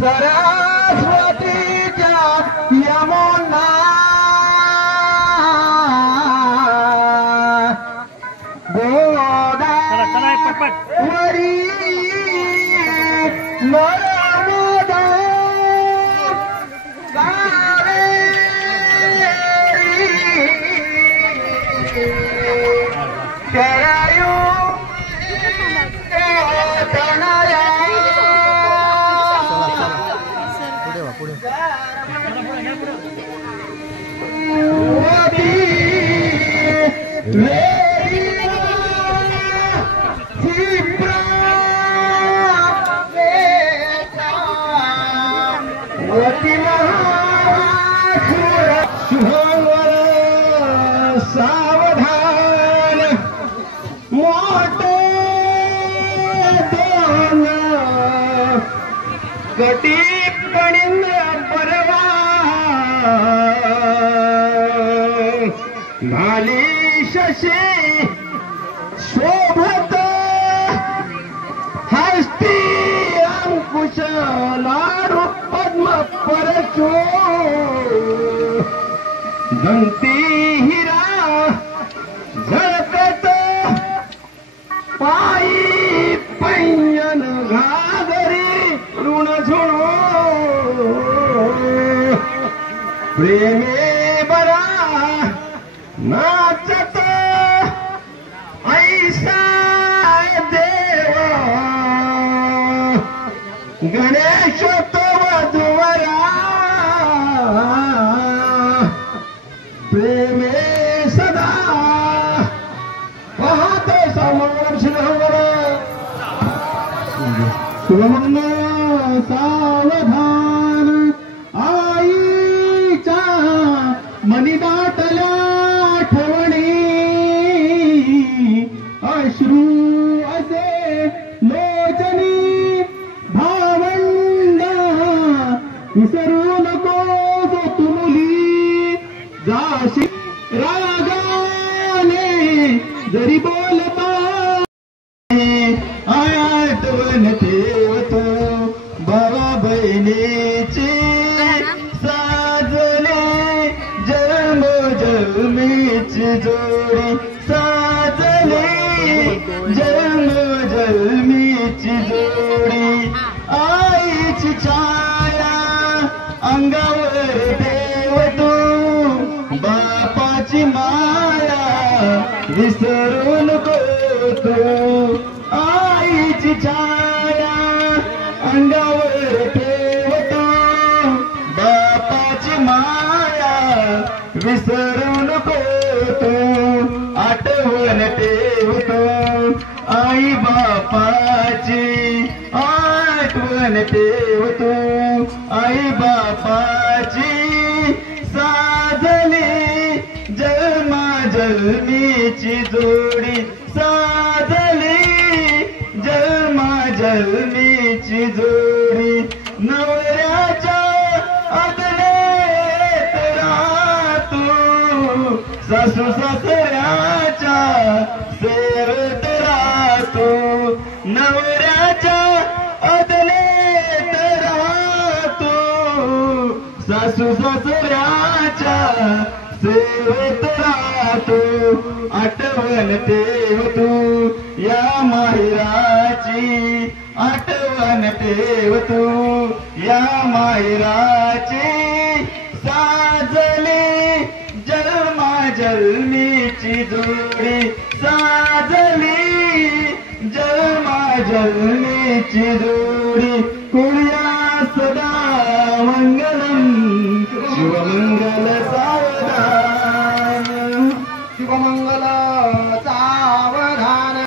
सरस्वतीच्या यमुना गोदावरी नर्मदा शरयू तनया सावधान मोठे दोन कटी पडिंद परवा भाली शशी शोभत हस्ती अंकुश लाडू पद्म परचो दंती हिरा झळकत पायी पैंजन घागरी ऋण झुणो प्रेमे बरा नाचत ऐसा देव गणेश तो वधुवरा प्रेमे सदा पाहतो समोर शिरवर सुमंगल सावधान आईच्या मनी दाटल्या आठवणी अश्रू असे लोचनी भावंडा विसरू नको तू मुली जाशी रागाने जरी बोलता आठवण ठेवतो भावा बहिणीची साजले जन्म जन्मीची जोडी साजले जन्म जन्मीची जोडी आईची छाया अंगावर ठेवतो बापाची माया विसरू नको तू आईची छाया अंगावर ठेवतो बापाची माया विसरू नको तू आठवण ठेवतो आई बापाची आठवण ठेवतो आई बापाची साधली जन्मा जन्मीची जोडी साधली जन्मा जन्मीची जोडी नवऱ्याच्या आदलेत राहतो सासू सासऱ्याच्या सेवेत राहतो नवऱ्याच्या आदलेत राहतो सासू सासऱ्याच्या सेवेत राहतो आठवण ठेवतो या माहेराची आठवण ठेवतो या माहेराची साजली जन्मा जन्मीची जोडी साजली जन्मा जन्मीची जोडी कुळ्या सदा मंगलम शिवमंगल सावधान शिवमंगल सावधान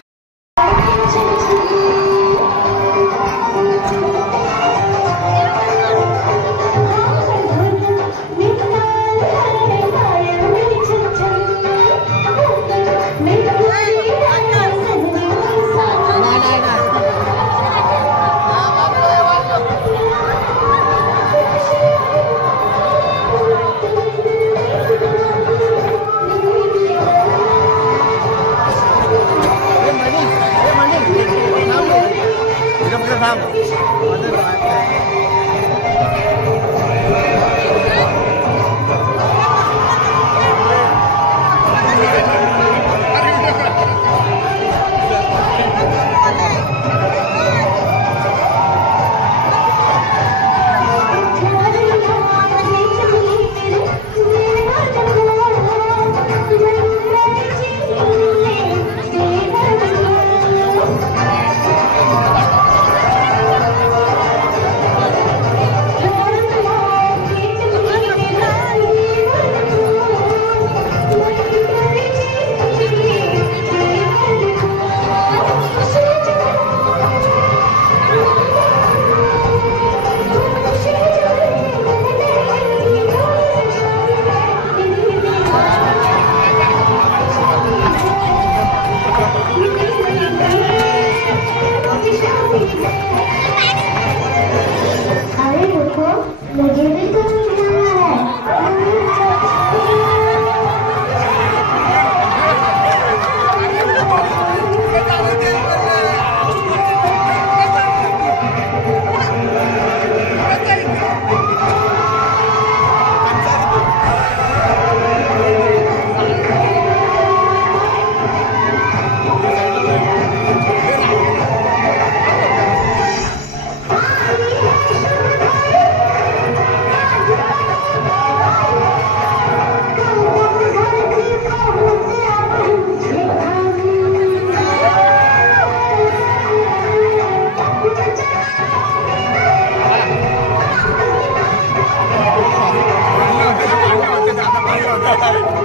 Ayo,